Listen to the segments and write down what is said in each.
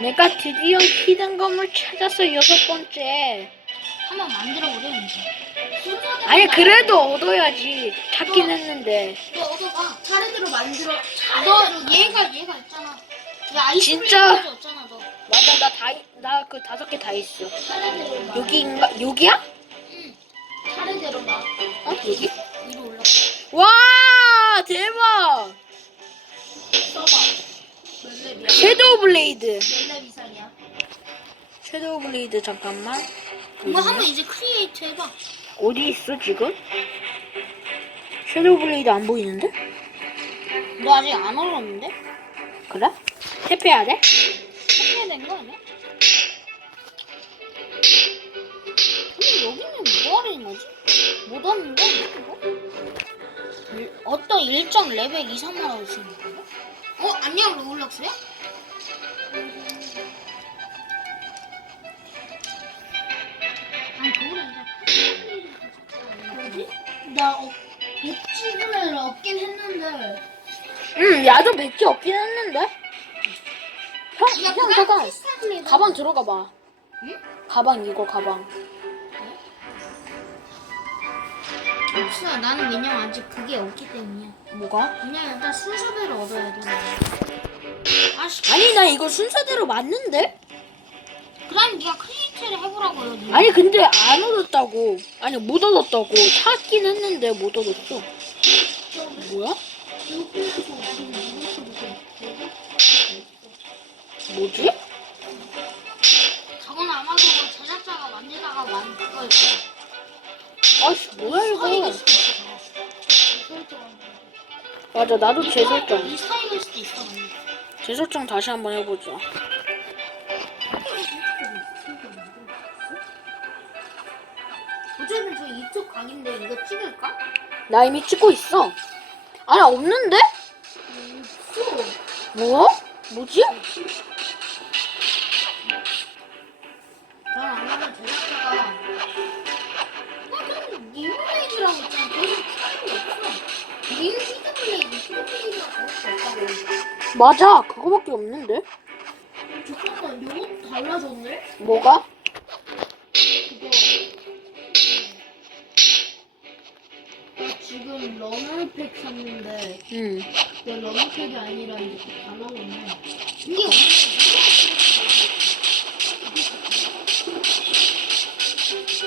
내가 드디어 히든 검을 찾았어 여섯 번째. 한번 만들어 보려 이제. 아니 그래도 얻어야지. 찾긴 했는데. 너 얻어봐. 차례대로 만들어. 너 얘가 얘가 있잖아. 야 아이스크림 진짜? 가져 없잖아 너. 맞아 나다나 그 다섯 개 다 있어. 차례대로 막. 여기인가 여기야? 응. 차례대로 막 어 여기? 위로 올라. 와 대박. 써봐. 섀도우 블레이드. 이상이야? 섀도우 블레이드 잠깐만. 이거 한번 이제 크리에이트 해봐. 어디 있어 지금? 섀도우 블레이드 안 보이는데? 너 아직 안 얼었는데? 그래? 탭해야 돼? 해야 된거 아니야? 근데 여기는 뭐 하는 거지? 못 얻는 거야 이거? 어떤 일정 레벨 이상만 있는 건가? 어? 안녕 뭐지? 나 어, 배치분을 얻긴 했는데 응, 야도 배지 없긴 했는데. 형, 야, 형 잠깐. 비슷한 가방 들어가 봐. 응? 가방 이거 가방. 없어. 나는 왜냐면 아직 그게 없기 때문이야. 뭐가? 왜냐면 일단 순서대로 얻어야 돼. 아씨. 아니 나 이거 순서대로 맞는데? 그다음 네가 크리에이트를 해보라고요. 네. 아니 근데 안 얻었다고. 아니 못 얻었다고. 찾긴 했는데 못 얻었어. 뭐야? 뭐지? 저건 아마도 제작자가 만들다가 만든 거일 거야. 아씨 뭐야 이거? 맞아 나도 이 재설정. 스타일- 이 스타일일 수도 있어. 재설정 다시 한번 해보자. 어차피 저 이쪽 각인데 이거 찍을까? 나 이미 찍고 있어. 아니 없는데? 뭐? 뭐지? 맞아 그거밖에 없는데? 잠깐만, 요것도 달라졌네? 뭐가? 그거. 나 지금 러너팩 샀는데, 응. 내 러너팩이 아니라 이제 달라졌네. 이게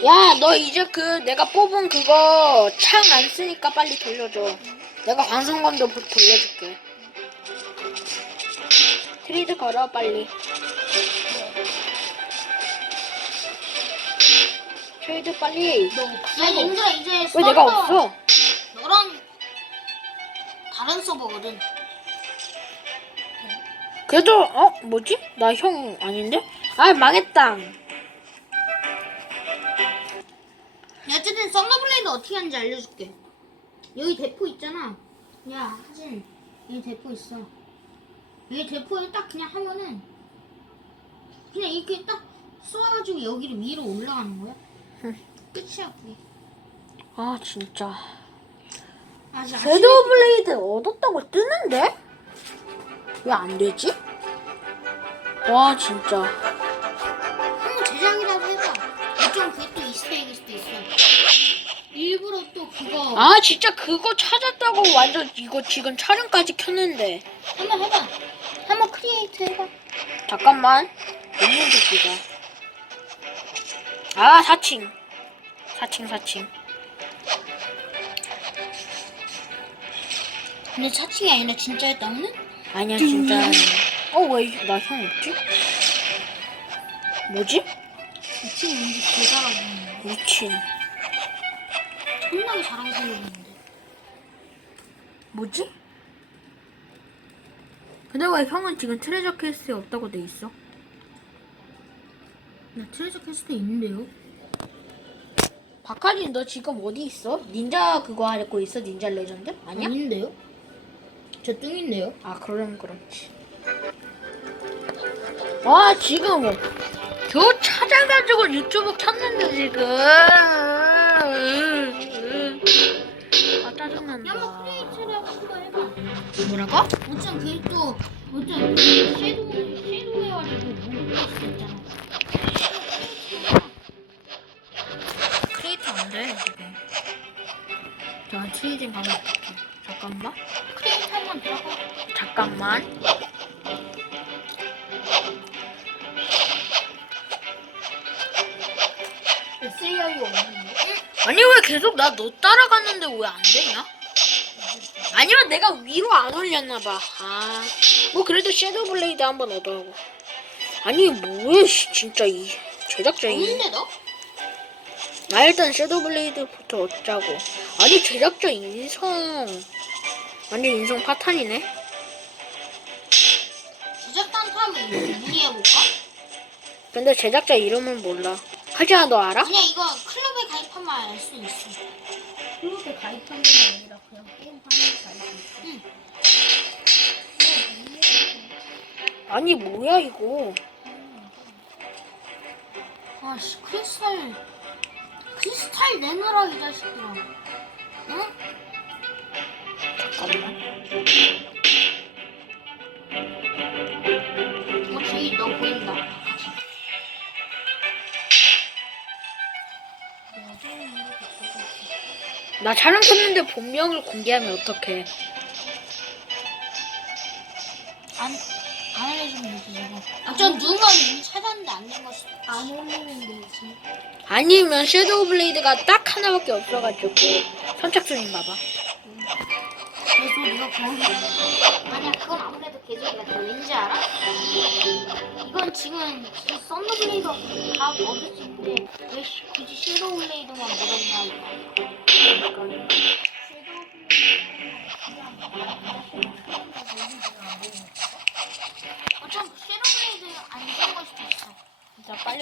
야, 너 이제 그 내가 뽑은 그거 창 안 쓰니까 빨리 돌려줘. 내가 보- 돌려줄게. 트리드 걸어 빨리. 트레이드 빨리. 너 없어? 야, 얘들아, 이제 왜 내가 없어? 너랑 다른 서버거든. 그래도 어 뭐지? 나 형 아닌데? 아 망했다. 어쨌든 썬더블레이드 어떻게 하는지 알려줄게. 여기 대포 있잖아. 야, 하진. 여기 대포 있어. 여기 대포에 딱 그냥 하면은 그냥 이렇게 딱 쏘아가지고 여기를 위로 올라가는 거야. 응. 끝이야, 그게. 아 진짜. 아직 섀도우 블레이드 얻었다고 뜨는데? 왜 안 되지? 와 진짜. 한번 제작이라도 해봐. 그게 또 이스터에그 일. 일부러 또 그거 아 진짜 그거 찾았다고 완전 이거 지금 촬영까지 켰는데 한번 해봐. 한번 크리에이트 해봐. 잠깐만 몇년 듣기자 아 4층 4층 4층 근데 차칭이 아니라 진짜였다면은? 아니야 진짜 어왜 나형 없지? 뭐지? 미친 개 잘하고 미친 존나게 잘하게 생겼는데. 뭐지? 근데 왜 형은 지금 트레저 케이스에 없다고 돼 있어? 나 트레저 캐스트 있는데요? 박하진 너 지금 어디 있어? 닌자 그거 하고 있어? 닌자 레전드? 아니야? 아닌데요? 저 뚱인데요? 아 그럼 그렇지. 와 지금 겨우 찾아가지고 유튜브 켰는데 지금. 아 야, 뭐. 크리에이트를 한번 해봐. 뭐라고? 어쩜 그게 또 어쩐 섀도우 섀도우 해가지고 목을 뺄수 있잖아. 크리에이터 안 돼, 지금. 자, 트레이딩 가면 어떡해. 잠깐만. 크리에이터 한번 들어가. 잠깐만. SAI 없는데? 아니, 왜 계속 나 너 따라갔는데 왜 안 되냐? 아니면 내가 위로 안 올렸나봐. 아, 뭐 그래도 섀도우 블레이드 한번 얻어하고. 아니, 뭐야, 씨, 진짜 이 제작자이. 없는데 너? 나 일단 섀도우 블레이드부터 얻자고. 아니, 제작자 인성. 완전 인성 파탄이네. 제작단 타면 문의해볼까? 근데 제작자 이름은 몰라. 하지야, 너 알아? 그냥 이거 클럽에 가입하면 알 수 있어. 클럽에 가입하는 게 아니라 그냥 게임 하면서 알수 있어. 응. 아니, 뭐야, 이거. 아씨 크리스탈 크리스탈 내놔라 이 자식들아. 응? 나 촬영 켰는데 본명을 공개하면 어떡해. 안, 안 알려주면 되지 저거. 아, 전 누군가 이미 찾았는데 안된 것이. 안 올리면 되지. 아니면 섀도우 블레이드가 딱 하나밖에 없어가지고 선착순인가 봐. 개소리가 거기. 아니야 그건 아무래도 개소리 같아. 왠지 알아? 이건 지금 진짜 썬더블레이드 다 얻을 수 있는데 왜 시- 굳이 섀도우 블레이드만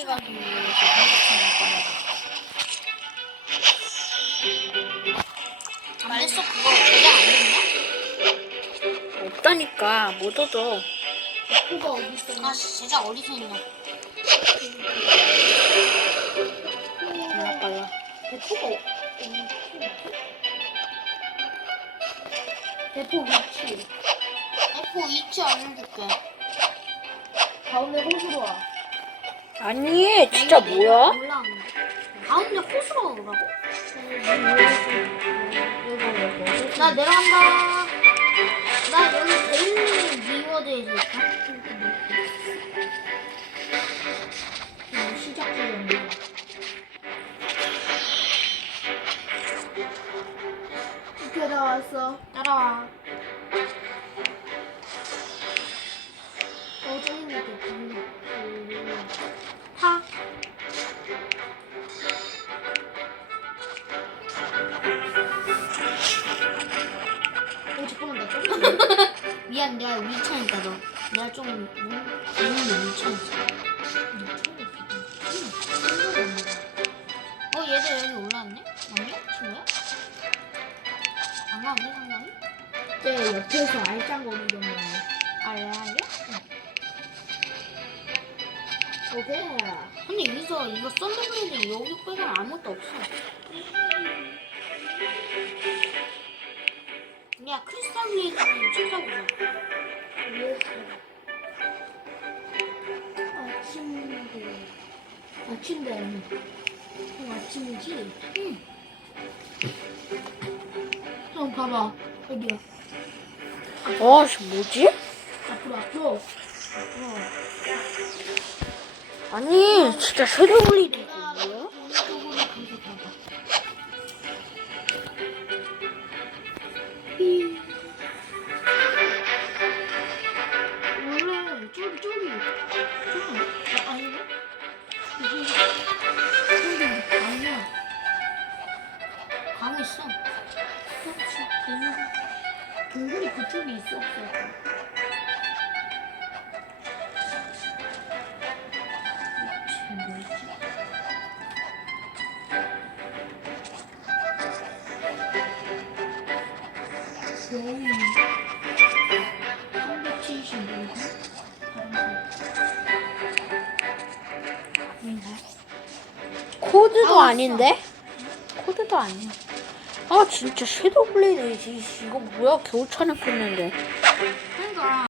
가기 위해서 선착순일 거야. 안 됐어 그거 제작 안 됐냐? 없다니까 못 얻어. 코가 어디 있어? 아 씨, 제작 어디서 했냐? 빨라 빨라. 대포가 어- 대포 위치. F 위치 알려줄게. 가운데 호수로 와. 아니 진짜 뭐야? 올라왔는데. 가운데 호수로 오라고? 나 내려간다. 나 여기 데일리 리워드에서 있다. 이거 시작점이야. 이렇게 나왔어. 따라와. 미안, 내가 위치하니까 너. 내가 좀 너무 위치하니까. 어, 얘들 여기 올라왔네? 맞냐? 친구야? 안 가는데, 상당히? 네, 옆에서 알짱거리던데. 알래, 알래? 오케이. 근데 여기서 이거 썬더블레이드 여기 빼고는 아무것도 없어. 야, 크리스탈 블레이드를 찾아보자. 아침인데. 아침인데. 형 아침이지? 응. 형 봐봐. 여기야. 어 씨, 뭐지? 앞으로 앞으로. 아니 진짜 섀도우 블레 가고 있어. 동굴이 그쪽에 있어 없어? 여기 375분? 아닌가? 코드도 아, 아닌데? 코드도 아니야. 아 진짜 섀도우 블레이드. 이- 이거 뭐야? 겨우 촬영했는데. 그러니까